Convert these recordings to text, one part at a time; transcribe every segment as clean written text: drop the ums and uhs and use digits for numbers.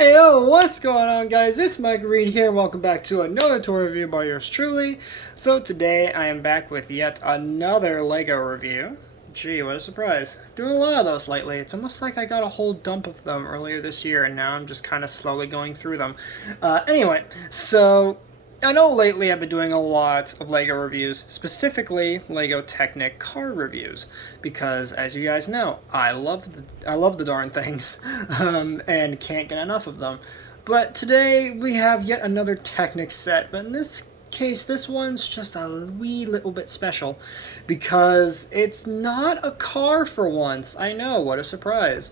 Hey yo, what's going on guys? It's MRGang here and welcome back to another toy review by yours truly. So today I am back with yet another LEGO review. Gee, what a surprise. Doing a lot of those lately. It's almost like I got a whole dump of them earlier this year and now I'm just kind of slowly going through them. Anyway, so I know lately I've been doing a lot of LEGO reviews, specifically LEGO Technic car reviews, because as you guys know, I love the darn things, and can't get enough of them. But today we have yet another Technic set, but in this case, this one's just a wee little bit special, because it's not a car for once. I know, what a surprise.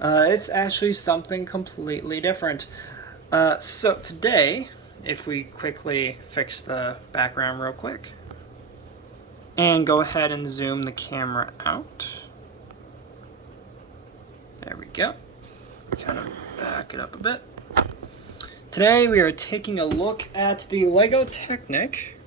It's actually something completely different. So today, if we quickly fix the background real quick and go ahead and zoom the camera out. There we go. Kind of back it up a bit. Today we are taking a look at the LEGO Technic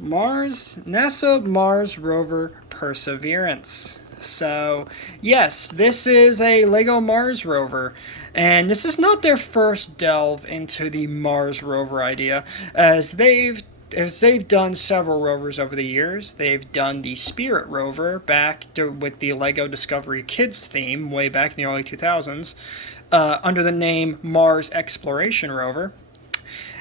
NASA Mars Rover Perseverance. So, yes, this is a LEGO Mars rover, and this is not their first delve into the Mars rover idea, as they've done several rovers over the years. They've done the Spirit rover back with the LEGO Discovery Kids theme way back in the early 2000s, under the name Mars Exploration Rover.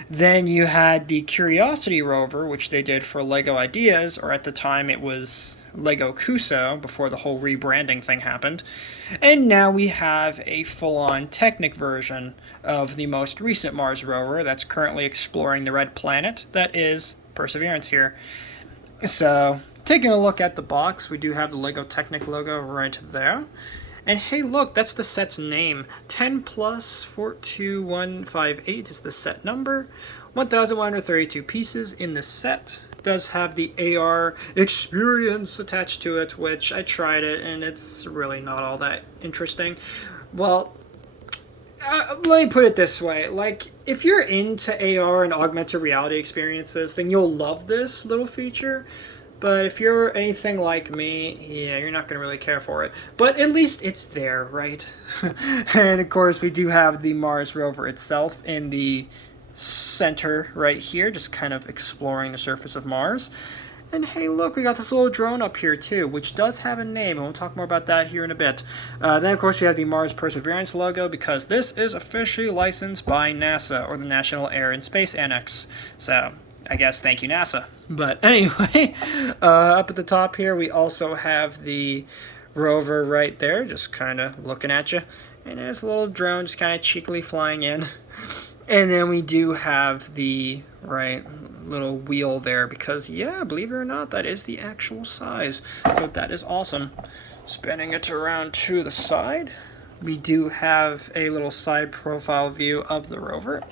Then you had the Curiosity rover, which they did for LEGO Ideas, or at the time it was LEGO Cuso, before the whole rebranding thing happened. And now we have a full-on Technic version of the most recent Mars rover that's currently exploring the red planet that is Perseverance here. So, taking a look at the box, we do have the LEGO Technic logo right there. And hey, look, that's the set's name. 10 plus 42158 is the set number. 1,132 pieces in the set. It does have the AR experience attached to it, which I tried it, and it's really not all that interesting. Well, let me put it this way. Like, if you're into AR and augmented reality experiences, then you'll love this little feature. But if you're anything like me, yeah, you're not going to really care for it. But at least it's there, right? And of course, we do have the Mars rover itself in the center right here, just kind of exploring the surface of Mars. And hey, look, we got this little drone up here too, which does have a name, and we'll talk more about that here in a bit. Then, of course, we have the Mars Perseverance logo, because this is officially licensed by NASA, or the National Air and Space Annex. So, I guess thank you, NASA. But anyway, up at the top here, we also have the rover right there, just kind of looking at you. And there's a little drone just kind of cheekily flying in. And then we do have the little wheel there, because, yeah, believe it or not, that is the actual size. So that is awesome. Spinning it around to the side, we do have a little side profile view of the rover.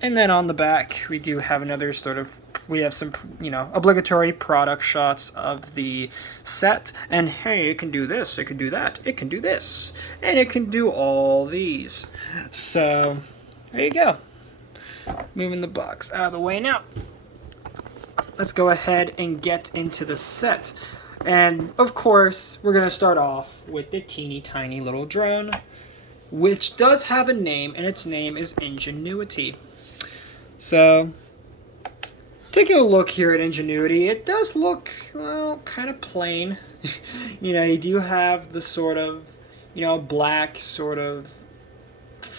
And then on the back, we do have another we have some, obligatory product shots of the set. And hey, it can do this, it can do that, it can do this, and it can do all these. So, there you go. Moving the box out of the way now. Let's go ahead and get into the set. And, of course, we're going to start off with the teeny tiny little drone, which does have a name, and its name is Ingenuity. So, taking a look here at Ingenuity, it does look, well, kind of plain. You do have the sort of, black sort of,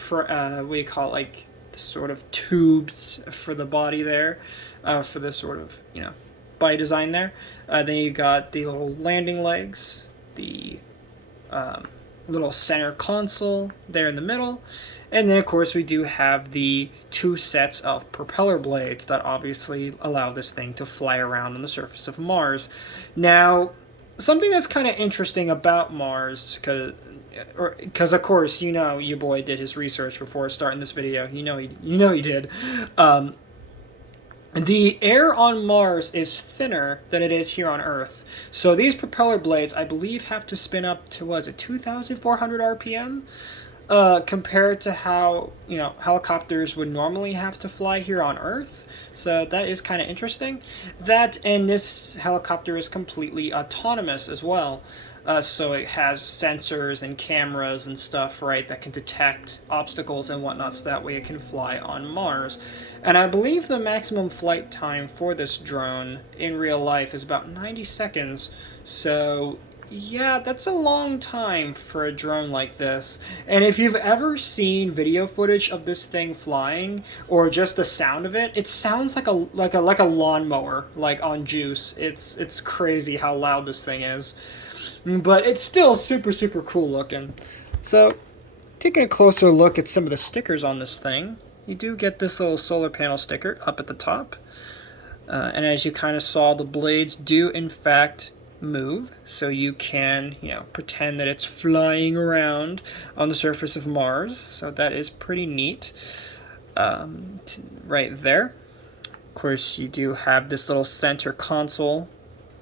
what do you call it, like, the sort of tubes for the body there, for the sort of, body design there. Then you got the little landing legs, the little center console there in the middle. And then, of course, we do have the two sets of propeller blades that obviously allow this thing to fly around on the surface of Mars. Now, something that's kind of interesting about Mars, because of course, your boy did his research before starting this video. He did. The air on Mars is thinner than it is here on Earth. So these propeller blades, I believe, have to spin up to, 2,400 RPM? compared to how, helicopters would normally have to fly here on Earth. So that is kind of interesting. That, and this helicopter is completely autonomous as well. So it has sensors and cameras and stuff, right, that can detect obstacles and whatnot, so that way it can fly on Mars. And I believe the maximum flight time for this drone in real life is about 90 seconds. So yeah, that's a long time for a drone like this. And if you've ever seen video footage of this thing flying, or just the sound of it, it sounds like a lawnmower, like on juice. It's crazy how loud this thing is. But it's still super, super cool looking. So, taking a closer look at some of the stickers on this thing, you do get this little solar panel sticker up at the top. And as you kind of saw, the blades do in fact move, so you can, pretend that it's flying around on the surface of Mars. So that is pretty neat, right there. Of course, you do have this little center console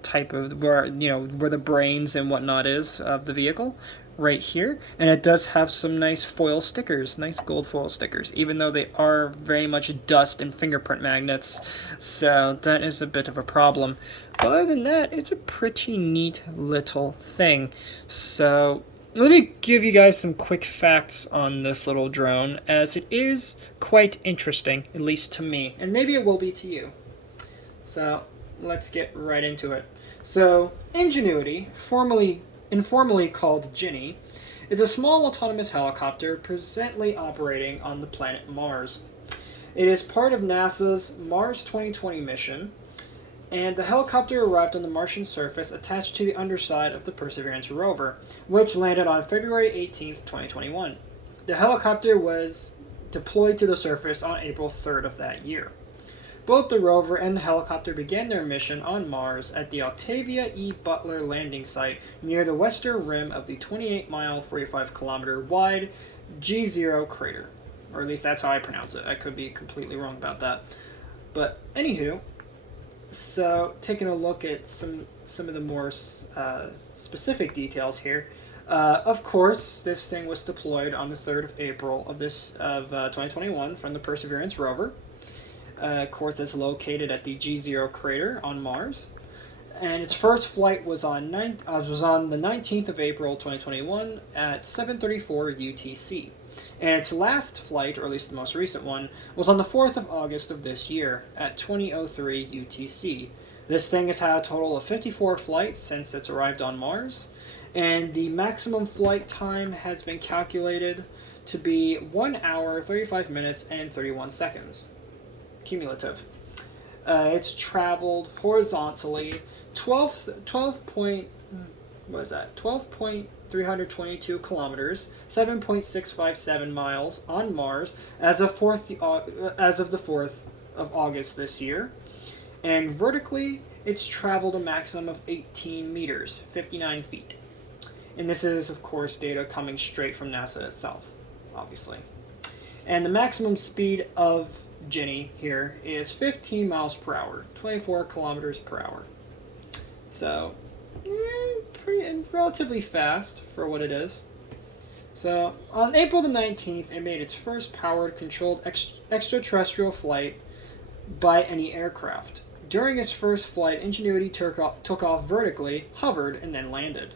type of where the brains and whatnot is of the vehicle right here, and it does have some nice foil stickers, nice gold foil stickers, even though they are very much dust and fingerprint magnets, so that is a bit of a problem. But other than that, it's a pretty neat little thing. So let me give you guys some quick facts on this little drone, as it is quite interesting, at least to me, and maybe it will be to you. So let's get right into it. So, Ingenuity, informally called Ginny, is a small autonomous helicopter presently operating on the planet Mars. It is part of NASA's Mars 2020 mission, and the helicopter arrived on the Martian surface attached to the underside of the Perseverance rover, which landed on February 18, 2021. The helicopter was deployed to the surface on April 3rd of that year. Both the rover and the helicopter began their mission on Mars at the Octavia E. Butler landing site near the western rim of the 28-mile, 45-kilometer wide G0 crater. Or at least that's how I pronounce it. I could be completely wrong about that. But anywho, so taking a look at some of the more specific details here. Of course, this thing was deployed on the 3rd of April of 2021 from the Perseverance rover. Of course, it's located at the G0 crater on Mars, and its first flight was on the 19th of April 2021 at 7:34 UTC, and its last flight, or at least the most recent one, was on the 4th of August of this year at 20:03 UTC. This thing has had a total of 54 flights since it's arrived on Mars, and the maximum flight time has been calculated to be 1 hour, 35 minutes, and 31 seconds. Cumulative. It's traveled horizontally 12.322 kilometers, 7.657 miles on Mars as of the 4th of August this year, and vertically it's traveled a maximum of 18 meters, 59 feet. And this is, of course, data coming straight from NASA itself, obviously. And the maximum speed of Ginny here is 15 miles per hour, 24 kilometers per hour. So, pretty relatively fast for what it is. So, on April the 19th, it made its first powered, controlled extraterrestrial flight by any aircraft. During its first flight, Ingenuity took off vertically, hovered, and then landed.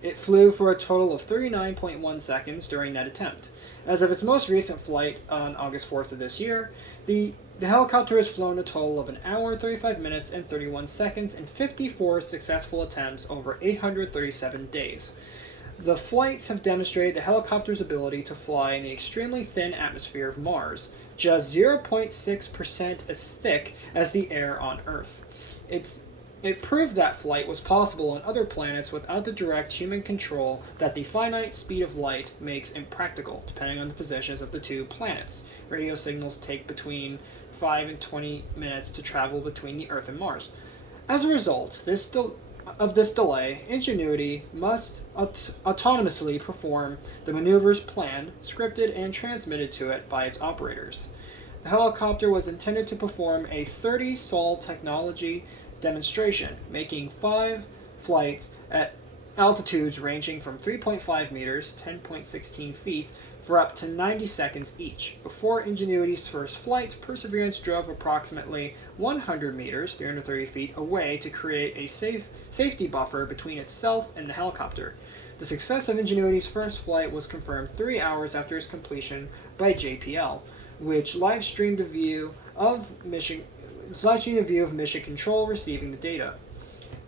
It flew for a total of 39.1 seconds during that attempt. As of its most recent flight on August 4th of this year, the helicopter has flown a total of 1 hour, 35 minutes, and 31 seconds in 54 successful attempts over 837 days. The flights have demonstrated the helicopter's ability to fly in the extremely thin atmosphere of Mars, just 0.6% as thick as the air on Earth. It proved that flight was possible on other planets without the direct human control that the finite speed of light makes impractical, depending on the positions of the two planets. Radio signals take between 5 and 20 minutes to travel between the Earth and Mars. As a result of this delay, Ingenuity must autonomously perform the maneuvers planned, scripted, and transmitted to it by its operators. The helicopter was intended to perform a 30-sol technology demonstration, making 5 flights at altitudes ranging from 3.5 meters, 10.16 feet, for up to 90 seconds each. Before Ingenuity's first flight, Perseverance drove approximately 100 meters, 330 feet, away to create a safety buffer between itself and the helicopter. The success of Ingenuity's first flight was confirmed 3 hours after its completion by JPL, which live-streamed a view of Mission Control receiving the data.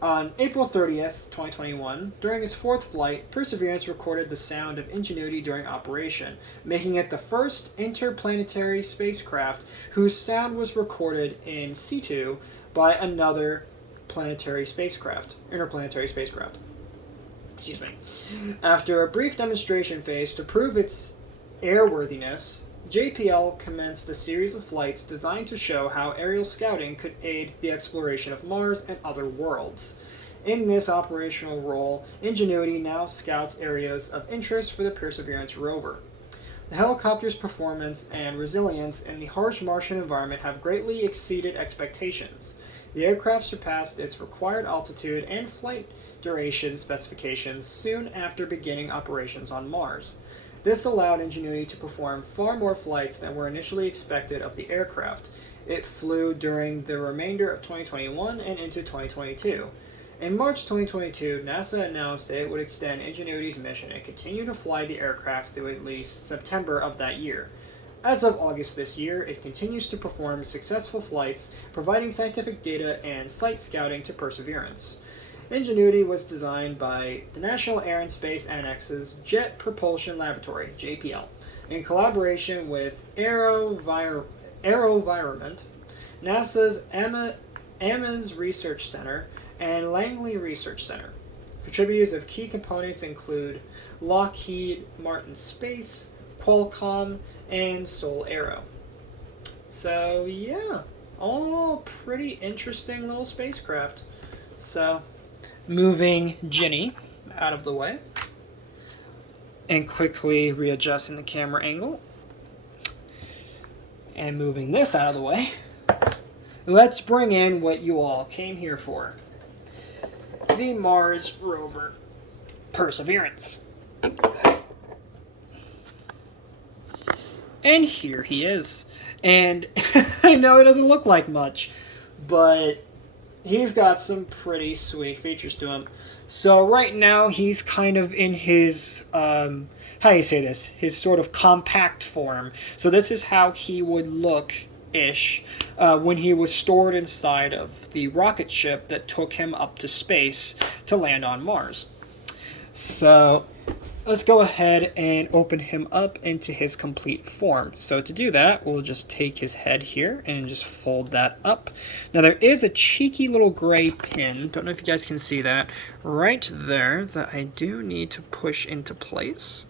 On April 30th, 2021, during its fourth flight, Perseverance recorded the sound of Ingenuity during operation, making it the first interplanetary spacecraft whose sound was recorded in situ by another interplanetary spacecraft. Excuse me. After a brief demonstration phase to prove its airworthiness, JPL commenced a series of flights designed to show how aerial scouting could aid the exploration of Mars and other worlds. In this operational role, Ingenuity now scouts areas of interest for the Perseverance rover. The helicopter's performance and resilience in the harsh Martian environment have greatly exceeded expectations. The aircraft surpassed its required altitude and flight duration specifications soon after beginning operations on Mars. This allowed Ingenuity to perform far more flights than were initially expected of the aircraft. It flew during the remainder of 2021 and into 2022. In March 2022, NASA announced that it would extend Ingenuity's mission and continue to fly the aircraft through at least September of that year. As of August this year, it continues to perform successful flights, providing scientific data and site scouting to Perseverance. Ingenuity was designed by the National Air and Space Annex's Jet Propulsion Laboratory, JPL, in collaboration with AeroVironment, NASA's Ames Research Center, and Langley Research Center. Contributors of key components include Lockheed Martin Space, Qualcomm, and Sol Aero. So yeah, all in all, pretty interesting little spacecraft. So, moving Ginny out of the way and quickly readjusting the camera angle and moving this out of the way, let's bring in what you all came here for. The Mars rover Perseverance. And here he is. And I know it doesn't look like much, but he's got some pretty sweet features to him. So right now he's kind of in his, how do you say this? His sort of compact form. So this is how he would look-ish when he was stored inside of the rocket ship that took him up to space to land on Mars. So let's go ahead and open him up into his complete form. So to do that, we'll just take his head here and just fold that up. Now there is a cheeky little gray pin, don't know if you guys can see that, right there that I do need to push into place.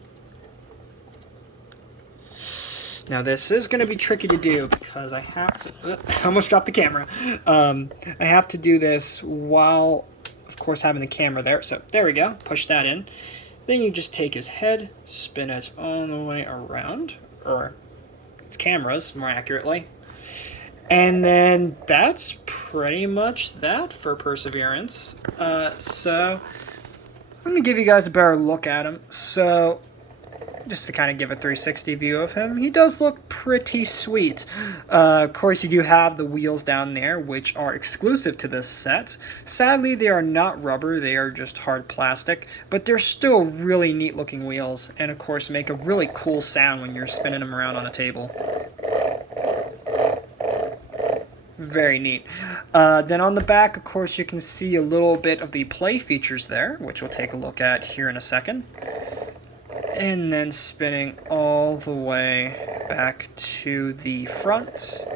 Now this is going to be tricky to do because I have to, I almost dropped the camera. I have to do this while, of course, having the camera there. So there we go, push that in. Then you just take his head, spin it all the way around, or its cameras, more accurately. And then that's pretty much that for Perseverance. So let me give you guys a better look at him. So just to kind of give a 360 view of him, he does look pretty sweet. Of course, you do have the wheels down there, which are exclusive to this set. Sadly, they are not rubber, they are just hard plastic, but they're still really neat looking wheels, and of course make a really cool sound when you're spinning them around on a table. Very neat. Then on the back, of course, you can see a little bit of the play features there, which we'll take a look at here in a second. And then spinning all the way back to the front.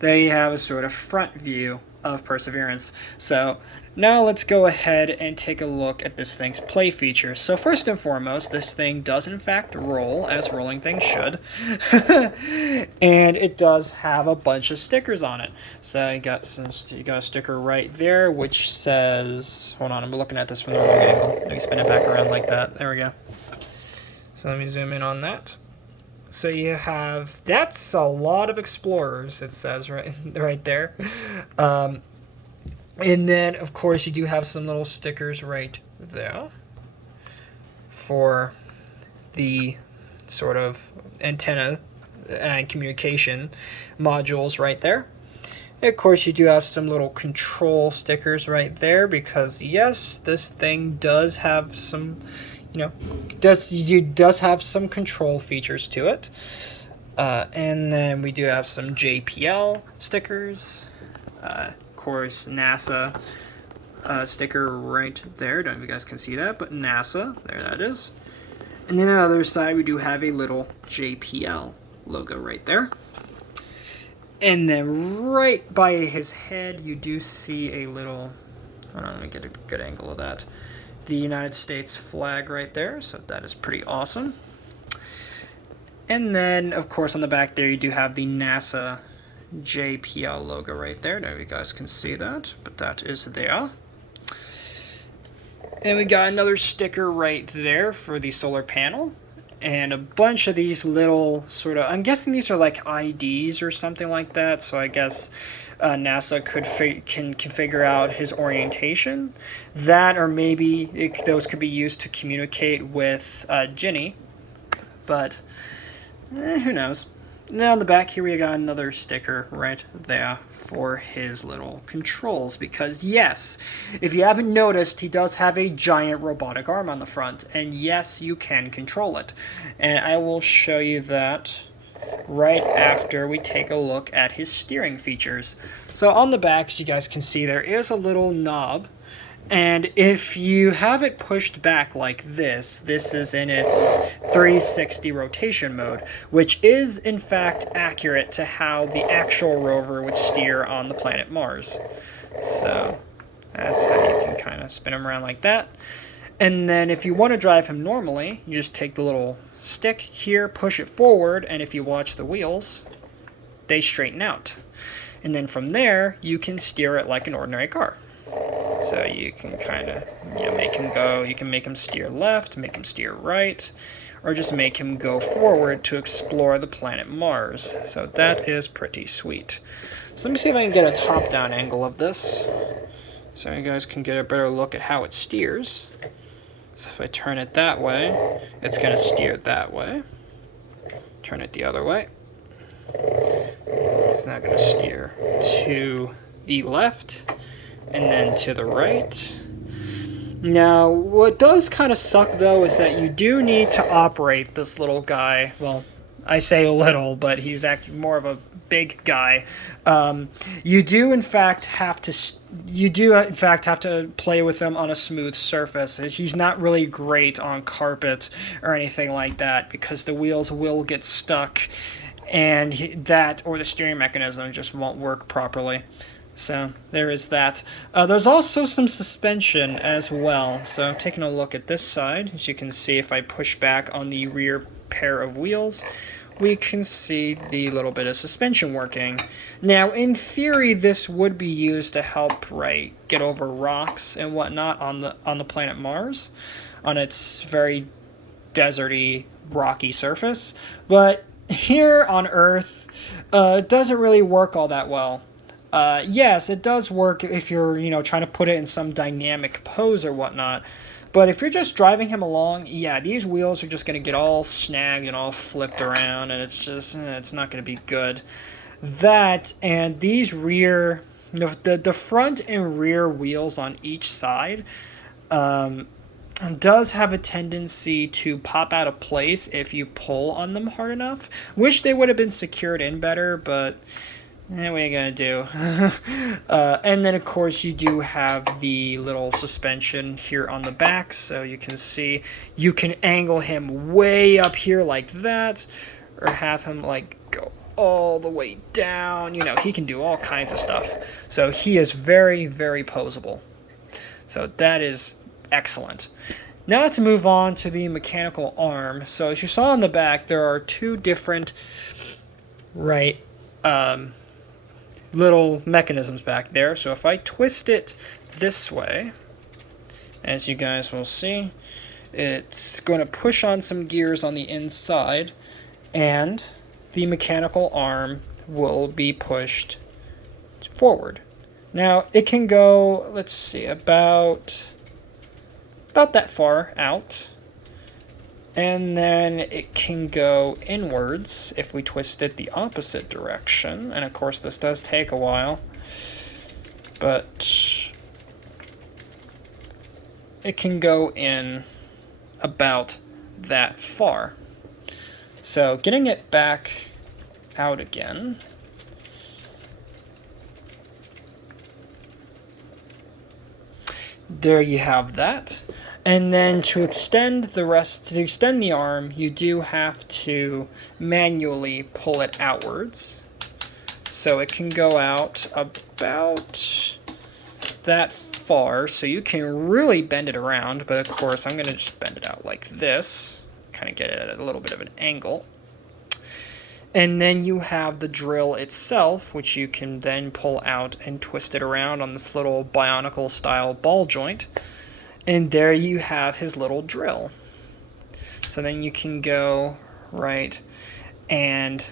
There you have a sort of front view of Perseverance. So now let's go ahead and take a look at this thing's play features. So first and foremost, this thing does in fact roll, as rolling things should. And it does have a bunch of stickers on it. So you got a sticker right there which says, hold on, I'm looking at this from the wrong angle. Let me spin it back around like that. There we go. So let me zoom in on that. So you have, that's a lot of explorers, it says right there. And then, of course, you do have some little stickers right there for the sort of antenna and communication modules right there. And of course, you do have some little control stickers right there because yes, this thing does have some, does have some control features to it. And then we do have some JPL stickers. Of course, NASA sticker right there. Don't know if you guys can see that, but NASA, there that is. And then on the other side, we do have a little JPL logo right there. And then right by his head, you do see a little, hold on, let me get a good angle of that. The United States flag right there, so that is pretty awesome. And then, of course, on the back there, you do have the NASA JPL logo right there. Now you guys can see that, but that is there. And we got another sticker right there for the solar panel. And a bunch of these little sort of, I'm guessing these are like IDs or something like that. So I guess NASA can figure out his orientation. That, or maybe those could be used to communicate with Ginny. But who knows? Now on the back here we got another sticker right there for his little controls, because yes, if you haven't noticed, he does have a giant robotic arm on the front, and yes, you can control it. And I will show you that right after we take a look at his steering features. So on the back, as you guys can see, there is a little knob. And if you have it pushed back like this is in its 360 rotation mode, which is in fact accurate to how the actual rover would steer on the planet Mars. So that's how you can kind of spin him around like that. And then if you want to drive him normally, you just take the little stick here, push it forward, and if you watch the wheels, they straighten out. And then from there, you can steer it like an ordinary car. So you can kind of, make him go, you can make him steer left, make him steer right, or just make him go forward to explore the planet Mars. So that is pretty sweet. So let me see if I can get a top-down angle of this, so you guys can get a better look at how it steers. So if I turn it that way, it's going to steer that way. Turn it the other way. It's not going to steer to the left. And then to the right. Now, what does kind of suck, though, is that you do need to operate this little guy. Well, I say little, but he's actually more of a big guy. You do, in fact, have to play with him on a smooth surface. He's not really great on carpet or anything like that because the wheels will get stuck, and that or the steering mechanism just won't work properly. So there is that. There's also some suspension as well. So taking a look at this side, as you can see, if I push back on the rear pair of wheels, we can see the little bit of suspension working. Now, in theory, this would be used to help, get over rocks and whatnot on the planet Mars, on its very deserty, rocky surface. But here on Earth, it doesn't really work all that well. Yes, it does work if you're, trying to put it in some dynamic pose or whatnot. But if you're just driving him along, yeah, these wheels are just going to get all snagged and all flipped around, and it's just, it's not going to be good. That, and these rear, the front and rear wheels on each side, does have a tendency to pop out of place if you pull on them hard enough. Wish they would have been secured in better, but what are you gonna do? And then, of course, you do have the little suspension here on the back, so you can see you can angle him way up here like that, or have him go all the way down. He can do all kinds of stuff. So he is very, very posable. So that is excellent. Now to move on to the mechanical arm. So as you saw on the back, there are two different little mechanisms back there. So if I twist it this way, as you guys will see, it's going to push on some gears on the inside, and the mechanical arm will be pushed forward. Now it can go, let's see, about that far out, And then it can go inwards if we twist it the opposite direction. And of course this does take a while, but it can go in about that far. So getting it back out again. There you have that. And then to extend the arm, you do have to manually pull it outwards. So it can go out about that far, so you can really bend it around, but of course I'm going to just bend it out like this, kind of get it at a little bit of an angle. And then you have the drill itself, which you can then pull out and twist it around on this little bionicle style ball joint. And there you have his little drill. So then you can go right, and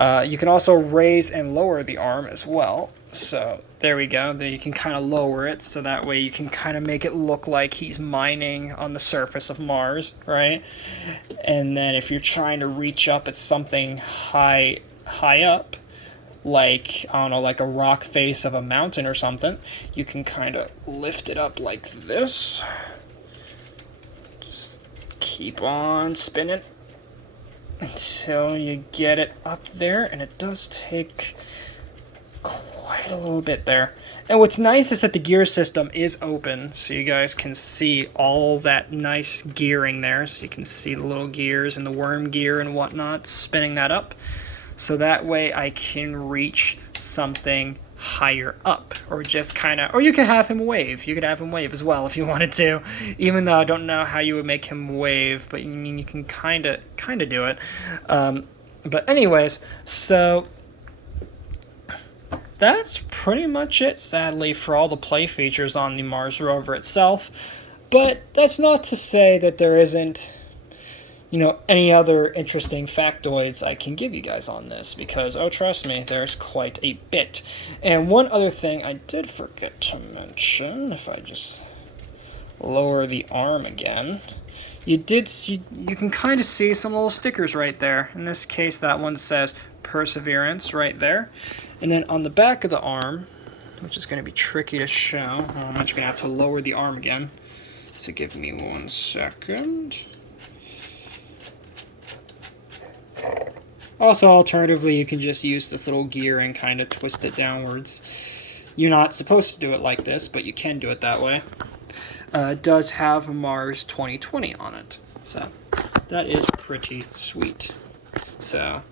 you can also raise and lower the arm as well. So there we go. There you can kind of lower it, so that way you can kind of make it look like he's mining on the surface of Mars, right? And then if you're trying to reach up at something high up, like, I don't know, like a rock face of a mountain or something, you can kind of lift it up like this. Just keep on spinning until you get it up there, and it does take quite a little bit there. And what's nice is that the gear system is open, so you guys can see all that nice gearing there. So you can see the little gears and the worm gear and whatnot, spinning that up. So that way I can reach something higher up, or just kind of, or you could have him wave. You could have him wave as well if you wanted to, even though I don't know how you would make him wave, but I mean, you can kind of do it. But anyways, so that's pretty much it, sadly, for all the play features on the Mars rover itself. But that's not to say that there isn't, any other interesting factoids I can give you guys on this, because, oh, trust me, there's quite a bit. And one other thing I did forget to mention, if I just lower the arm again, you can kind of see some little stickers right there. In this case, that one says Perseverance right there. And then on the back of the arm, which is going to be tricky to show, I'm just going to have to lower the arm again. So give me 1 second. Also, alternatively, you can just use this little gear and kind of twist it downwards. You're not supposed to do it like this, but you can do it that way. It does have Mars 2020 on it, so that is pretty sweet. So I'm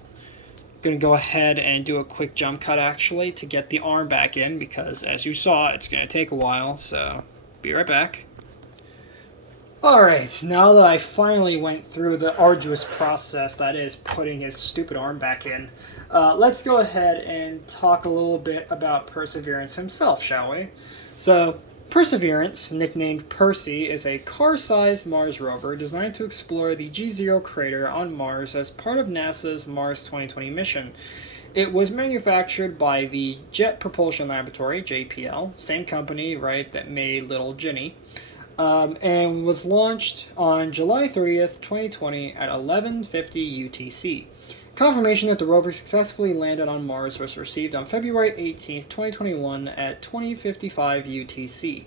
going to go ahead and do a quick jump cut, actually, to get the arm back in, because as you saw, it's going to take a while, so be right back. Alright, now that I finally went through the arduous process that is putting his stupid arm back in, let's go ahead and talk a little bit about Perseverance himself, shall we? So, Perseverance, nicknamed Percy, is a car-sized Mars rover designed to explore the G0 crater on Mars as part of NASA's Mars 2020 mission. It was manufactured by the Jet Propulsion Laboratory, JPL, same company, right, that made Little Ginny, and was launched on July 30th, 2020 at 11:50 UTC. Confirmation that the rover successfully landed on Mars was received on February 18th, 2021 at 20:55 UTC.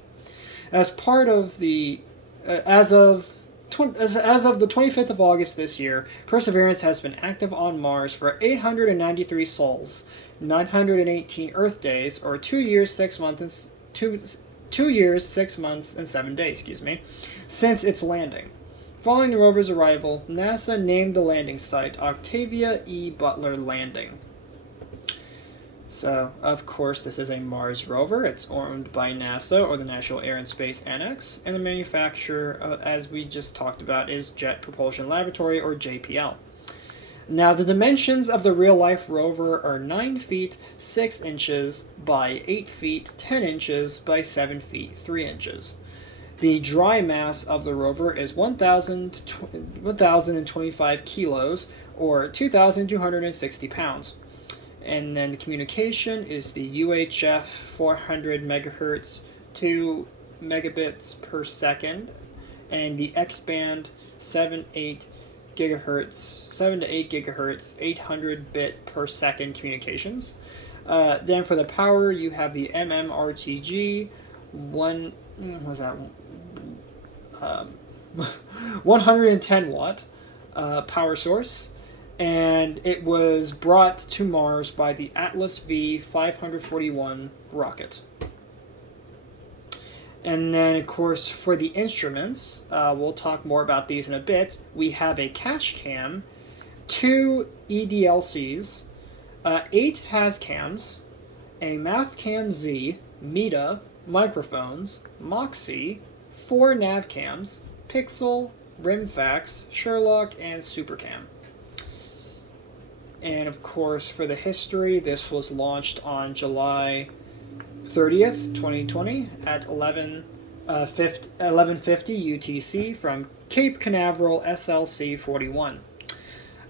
As part of the as of the 25th of August this year, Perseverance has been active on Mars for 893 sols, 918 Earth days, or 2 years, 6 months, 2 years, 6 months, and 7 days, since its landing. Following the rover's arrival, NASA named the landing site Octavia E. Butler Landing. So, of course, this is a Mars rover. It's owned by NASA, or the National Air and Space Annex, and the manufacturer, as we just talked about, is Jet Propulsion Laboratory, or JPL. Now, the dimensions of the real-life rover are 9 feet 6 inches by 8 feet 10 inches by 7 feet 3 inches. The dry mass of the rover is 1,025 kilos, or 2,260 pounds. And then the communication is the UHF 400 megahertz 2 megabits per second, and the X-band 7 to 8 gigahertz 800 bit per second communications. Then for the power, you have the MMRTG 110 watt power source, and it was brought to Mars by the Atlas V 541 rocket. And then, of course, for the instruments, we'll talk more about these in a bit. We have a cache cam, 2 EDLCs, 8 has cams, a Mastcam Z, Meta, microphones, Moxie, 4 nav cams, Pixel, Rimfax, Sherlock, and Supercam. And of course, for the history, this was launched on July 30th, 2020 at 11:50 UTC from Cape Canaveral SLC 41.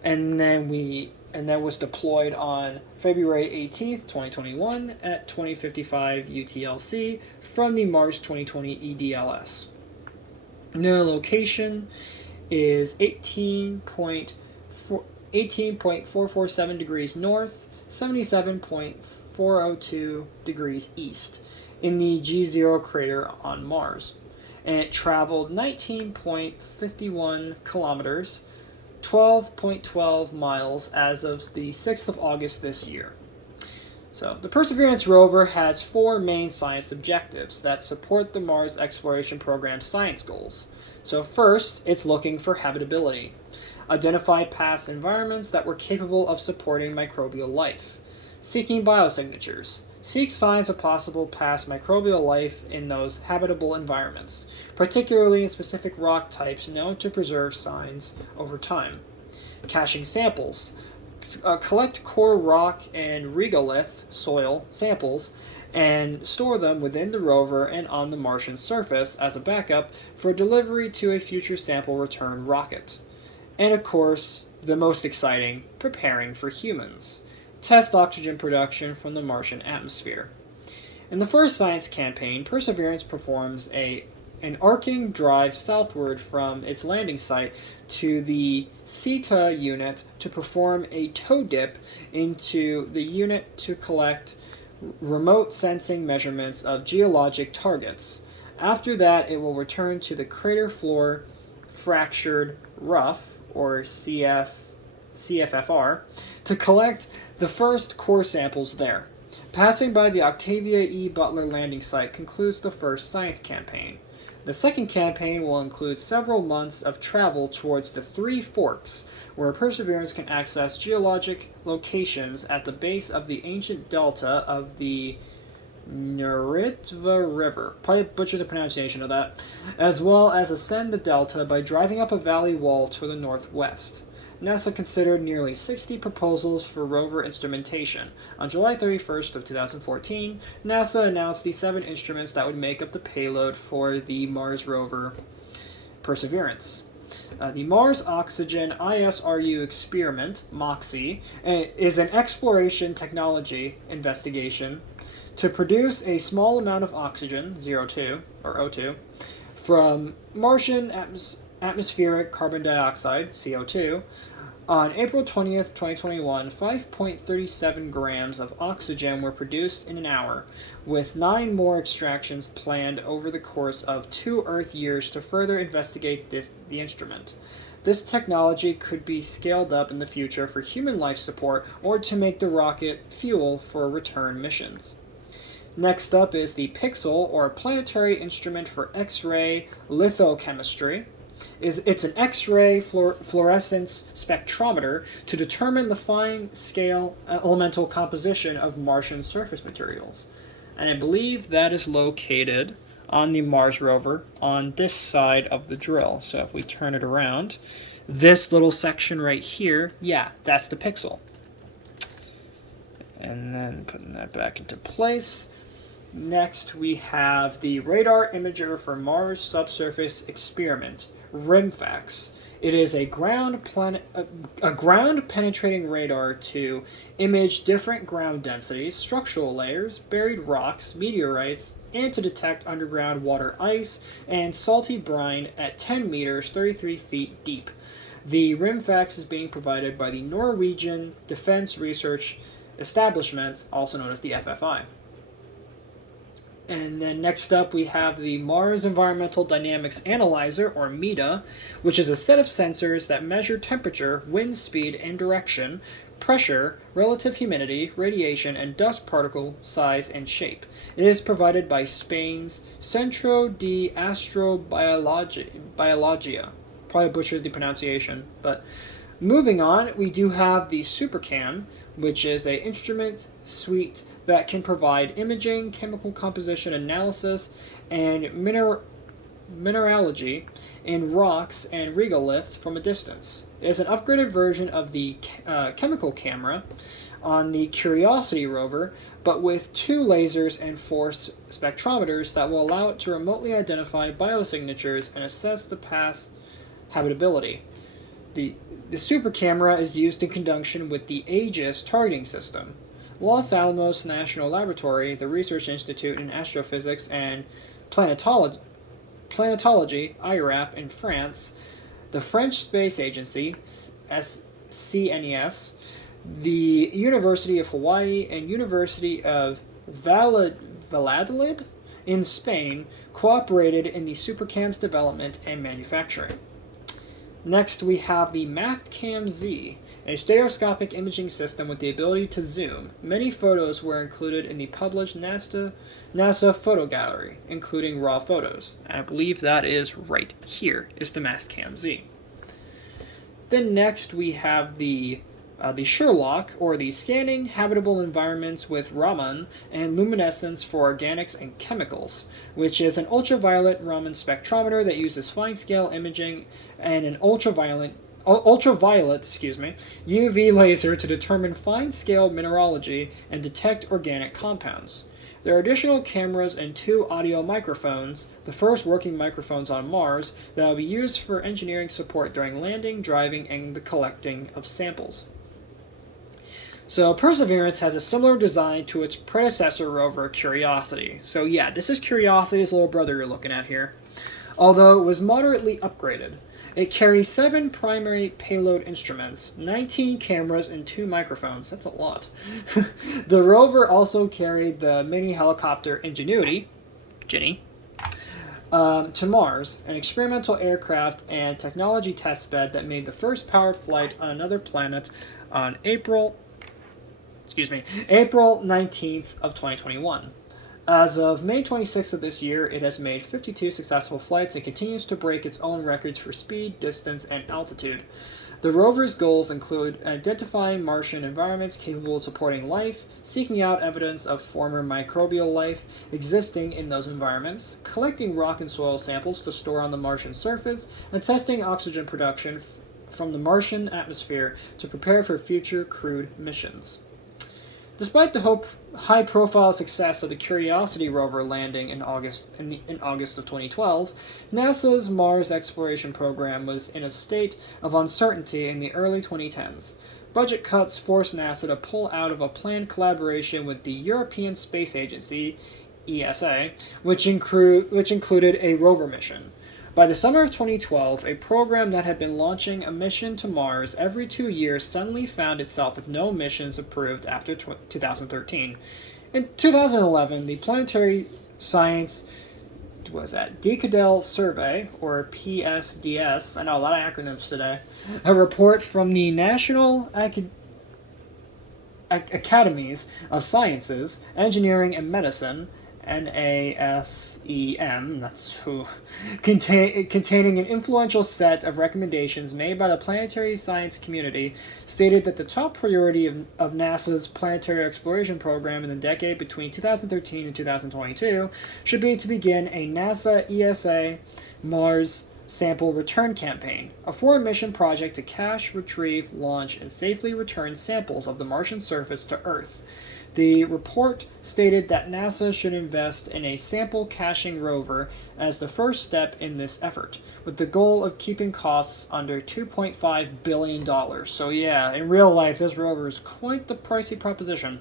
And then was deployed on February 18th, 2021 at 20:55 UTLC from the Mars 2020 EDLS. The location is 18.447 degrees north, 77.402 degrees east in the G0 crater on Mars. And it traveled 19.51 kilometers, 12.12 miles as of the 6th of August this year. So, the Perseverance rover has 4 main science objectives that support the Mars Exploration Program's science goals. So first, it's looking for habitability. Identify past environments that were capable of supporting microbial life. Seeking biosignatures. Seek signs of possible past microbial life in those habitable environments, particularly in specific rock types known to preserve signs over time. Caching samples. Collect core rock and regolith soil samples and store them within the rover and on the Martian surface as a backup for delivery to a future sample return rocket. And of course, the most exciting, preparing for humans. Test oxygen production from the Martian atmosphere. In the first science campaign, Perseverance performs an arcing drive southward from its landing site to the CETA unit to perform a toe dip into the unit to collect remote sensing measurements of geologic targets. After that, it will return to the crater floor fractured rough, or CFFR, to collect the first core samples there. Passing by the Octavia E. Butler landing site concludes the first science campaign. The second campaign will include several months of travel towards the Three Forks, where Perseverance can access geologic locations at the base of the ancient delta of the Neritva River. Probably butchered the pronunciation of that. As well as ascend the delta by driving up a valley wall to the northwest. NASA considered nearly 60 proposals for rover instrumentation. On July 31st of 2014, NASA announced the 7 instruments that would make up the payload for the Mars rover Perseverance. The Mars Oxygen ISRU experiment, MOXIE, is an exploration technology investigation to produce a small amount of oxygen, O2, from Martian atmospheric carbon dioxide, CO2. On April 20th, 2021, 5.37 grams of oxygen were produced in an hour, with 9 more extractions planned over the course of 2 Earth years to further investigate the instrument. This technology could be scaled up in the future for human life support or to make the rocket fuel for return missions. Next up is the Pixel, or Planetary Instrument for X-ray Lithochemistry. It's an X-ray fluorescence spectrometer to determine the fine-scale elemental composition of Martian surface materials. And I believe that is located on the Mars rover on this side of the drill. So if we turn it around, this little section right here, yeah, that's the Pixel. And then putting that back into place. Next, we have the Radar Imager for Mars Subsurface Experiment, RIMFAX. It is a ground penetrating radar to image different ground densities, structural layers, buried rocks, meteorites, and to detect underground water ice and salty brine at 10 meters, 33 feet deep. The RIMFAX is being provided by the Norwegian Defense Research Establishment, also known as the FFI. And then next up, we have the Mars Environmental Dynamics Analyzer, or MEDA, which is a set of sensors that measure temperature, wind speed and direction, pressure, relative humidity, radiation, and dust particle size and shape. It is provided by Spain's Centro de Astrobiologia. Probably butchered the pronunciation, but moving on, we do have the SuperCam, which is an instrument suite that can provide imaging, chemical composition analysis, and mineralogy in rocks and regolith from a distance. It is an upgraded version of the chemical camera on the Curiosity rover, but with 2 lasers and 4 spectrometers that will allow it to remotely identify biosignatures and assess the past habitability. The super camera is used in conjunction with the Aegis targeting system. Los Alamos National Laboratory, the Research Institute in Astrophysics and Planetology, IRAP, in France, the French Space Agency, CNES, the University of Hawaii, and University of Valladolid in Spain cooperated in the SuperCam's development and manufacturing. Next, we have the MathCam Z, a stereoscopic imaging system with the ability to zoom. Many photos were included in the published NASA photo gallery, including raw photos. I believe that is right here, is the MathCam Z. Then next we have the Sherlock, or the Scanning Habitable Environments with Raman and Luminescence for Organics and Chemicals, which is an ultraviolet Raman spectrometer that uses fine-scale imaging and an ultraviolet UV laser to determine fine-scale mineralogy and detect organic compounds. There are additional cameras and 2 audio microphones, the first working microphones on Mars, that will be used for engineering support during landing, driving, and the collecting of samples. So Perseverance has a similar design to its predecessor rover, Curiosity. So yeah, this is Curiosity's little brother you're looking at here. Although it was moderately upgraded. It carries 7 primary payload instruments, 19 cameras, and 2 microphones. That's a lot. The rover also carried the mini helicopter Ingenuity, Ginny, to Mars, an experimental aircraft and technology testbed that made the first powered flight on another planet on April 19th of 2021. As of May 26th of this year, it has made 52 successful flights and continues to break its own records for speed, distance, and altitude. The rover's goals include identifying Martian environments capable of supporting life, seeking out evidence of former microbial life existing in those environments, collecting rock and soil samples to store on the Martian surface, and testing oxygen production from the Martian atmosphere to prepare for future crewed missions. Despite the high-profile success of the Curiosity rover landing in August of 2012, NASA's Mars exploration program was in a state of uncertainty in the early 2010s. Budget cuts forced NASA to pull out of a planned collaboration with the European Space Agency, ESA, which included a rover mission. By the summer of 2012, a program that had been launching a mission to Mars every 2 years suddenly found itself with no missions approved after 2013. In 2011, the Planetary Science Decadal Survey, or PSDS, I know a lot of acronyms today, a report from the National Academies of Sciences, Engineering and Medicine, NASEM, that's who, containing an influential set of recommendations made by the planetary science community, stated that the top priority of NASA's planetary exploration program in the decade between 2013 and 2022 should be to begin a NASA ESA Mars Sample Return Campaign, a foreign mission project to cache, retrieve, launch, and safely return samples of the Martian surface to Earth. The report stated that NASA should invest in a sample caching rover as the first step in this effort, with the goal of keeping costs under $2.5 billion. So yeah, in real life, this rover is quite the pricey proposition.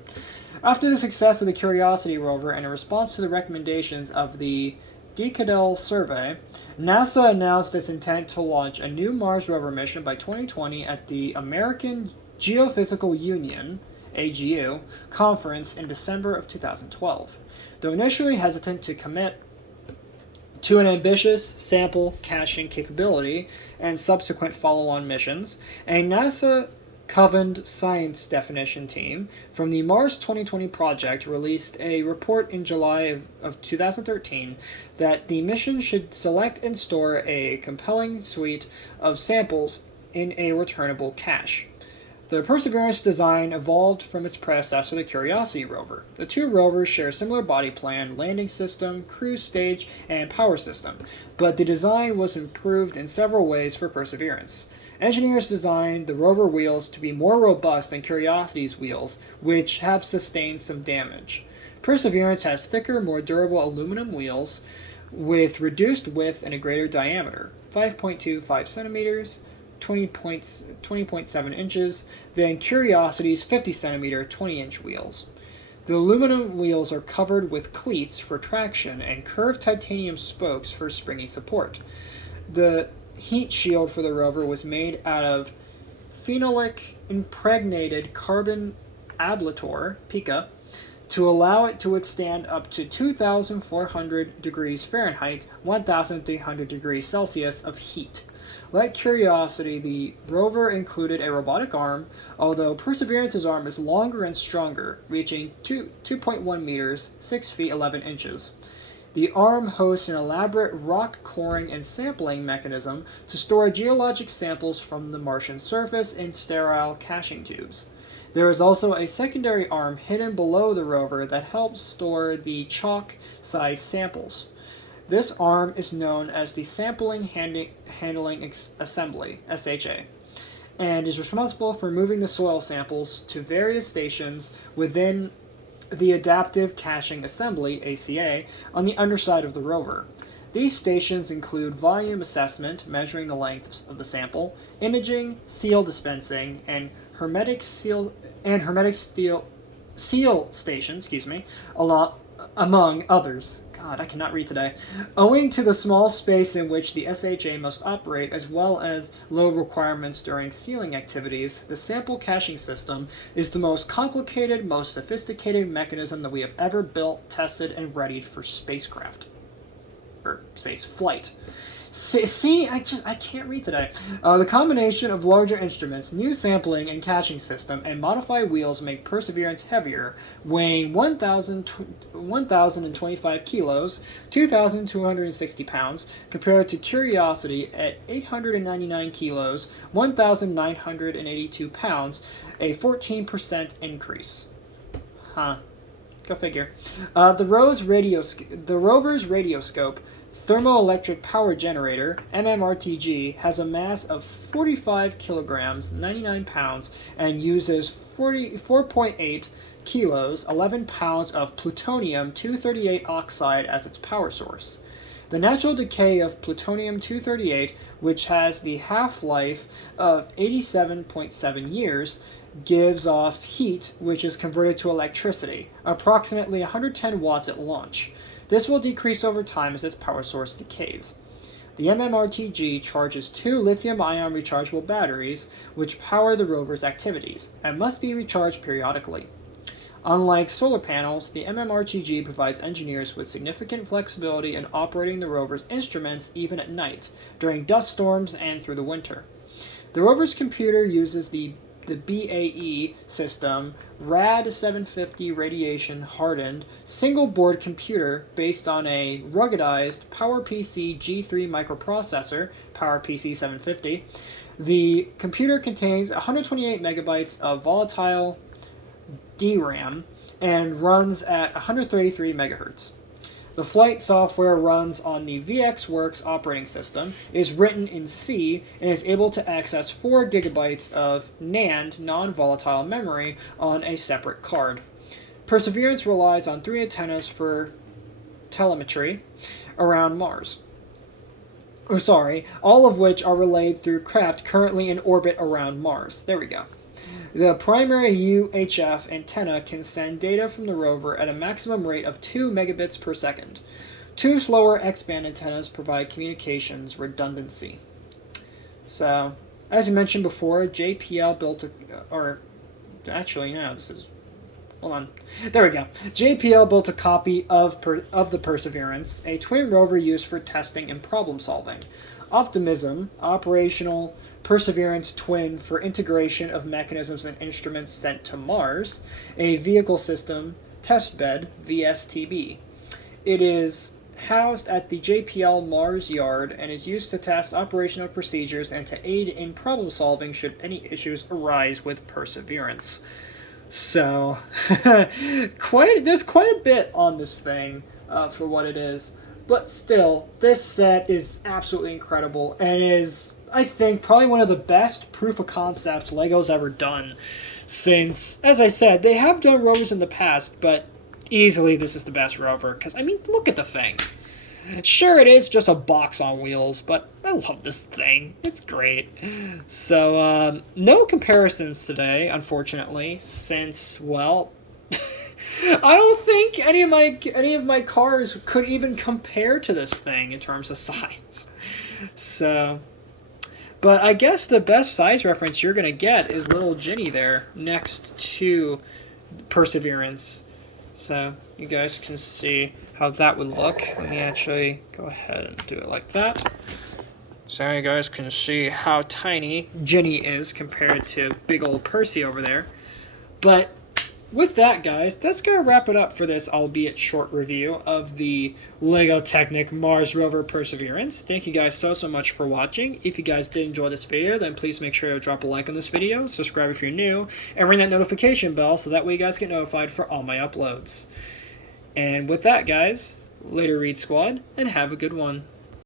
After the success of the Curiosity rover and in response to the recommendations of the Decadal survey, NASA announced its intent to launch a new Mars rover mission by 2020 at the American Geophysical Union AGU conference in December of 2012. Though initially hesitant to commit to an ambitious sample caching capability and subsequent follow-on missions, a NASA Covened Science Definition team from the Mars 2020 project released a report in July of 2013 that the mission should select and store a compelling suite of samples in a returnable cache. The Perseverance design evolved from its predecessor, the Curiosity rover. The two rovers share a similar body plan, landing system, cruise stage, and power system, but the design was improved in several ways for Perseverance. Engineers designed the rover wheels to be more robust than Curiosity's wheels, which have sustained some damage. Perseverance has thicker, more durable aluminum wheels with reduced width and a greater diameter, 5.25 centimeters, 20.7 inches, than Curiosity's 50 centimeter, 20-inch wheels. The aluminum wheels are covered with cleats for traction and curved titanium spokes for springy support. The heat shield for the rover was made out of phenolic impregnated carbon ablator, pica, to allow it to withstand up to 2,400 degrees Fahrenheit, 1,300 degrees Celsius of heat. Like Curiosity, the rover included a robotic arm, although Perseverance's arm is longer and stronger, reaching 2.1 meters, 6 feet 11 inches. The arm hosts an elaborate rock coring and sampling mechanism to store geologic samples from the Martian surface in sterile caching tubes. There is also a secondary arm hidden below the rover that helps store the chalk-sized samples. This arm is known as the Sampling Handling Assembly, SHA, and is responsible for moving the soil samples to various stations within the Adaptive Caching Assembly, ACA, on the underside of the rover. These stations include volume assessment, measuring the length of the sample, imaging, seal dispensing, and hermetic seal stations, among others. God, I cannot read today. Owing to the small space in which the SHA must operate, as well as low requirements during sealing activities, the sample caching system is the most complicated, most sophisticated mechanism that we have ever built, tested, and readied for spacecraft. Or space flight. See, I can't read today. The combination of larger instruments, new sampling and caching system, and modified wheels make Perseverance heavier, weighing 1,025 kilos, 2,260 pounds, compared to Curiosity at 899 kilos, 1,982 pounds, a 14% increase. Huh. Go figure. The rover's radioscope thermoelectric power generator, MMRTG, has a mass of 45 kilograms, 99 pounds, and uses 4.8 kilos, 11 pounds of plutonium-238 oxide as its power source. The natural decay of plutonium-238, which has the half-life of 87.7 years, gives off heat, which is converted to electricity, approximately 110 watts at launch. This will decrease over time as its power source decays. The MMRTG charges 2 lithium-ion rechargeable batteries, which power the rover's activities, and must be recharged periodically. Unlike solar panels, the MMRTG provides engineers with significant flexibility in operating the rover's instruments even at night, during dust storms, and through the winter. The rover's computer uses the BAE system RAD 750 radiation-hardened single-board computer based on a ruggedized PowerPC G3 microprocessor, PowerPC 750. The computer contains 128 megabytes of volatile DRAM and runs at 133 megahertz. The flight software runs on the VxWorks operating system, is written in C, and is able to access 4 gigabytes of NAND non-volatile memory on a separate card. Perseverance relies on 3 antennas for telemetry around Mars. All of which are relayed through craft currently in orbit around Mars. There we go. The primary UHF antenna can send data from the rover at a maximum rate of 2 megabits per second. 2 slower X-band antennas provide communications redundancy. So, as you mentioned before, JPL built hold on. There we go. JPL built a copy of the Perseverance, a twin rover used for testing and problem solving. Optimism, operational Perseverance twin for integration of mechanisms and instruments sent to Mars, a vehicle system testbed, VSTB. It is housed at the JPL Mars yard and is used to test operational procedures and to aid in problem solving should any issues arise with Perseverance. So, there's quite a bit on this thing for what it is. But still, this set is absolutely incredible and is, I think, probably one of the best proof of concepts LEGO's ever done. Since, as I said, they have done rovers in the past, but easily this is the best rover. Because, I mean, look at the thing. Sure, it is just a box on wheels, but I love this thing. It's great. So, no comparisons today, unfortunately, since, well, I don't think any of my cars could even compare to this thing in terms of size. So, but I guess the best size reference you're gonna get is little Ginny there next to Perseverance. So you guys can see how that would look. Let me actually go ahead and do it like that. So you guys can see how tiny Ginny is compared to big old Percy over there. But with that, guys, that's going to wrap it up for this, albeit short review of the LEGO Technic Mars Rover Perseverance. Thank you guys so much for watching. If you guys did enjoy this video, then please make sure to drop a like on this video, subscribe if you're new, and ring that notification bell so that way you guys get notified for all my uploads. And with that, guys, later Read Squad, and have a good one.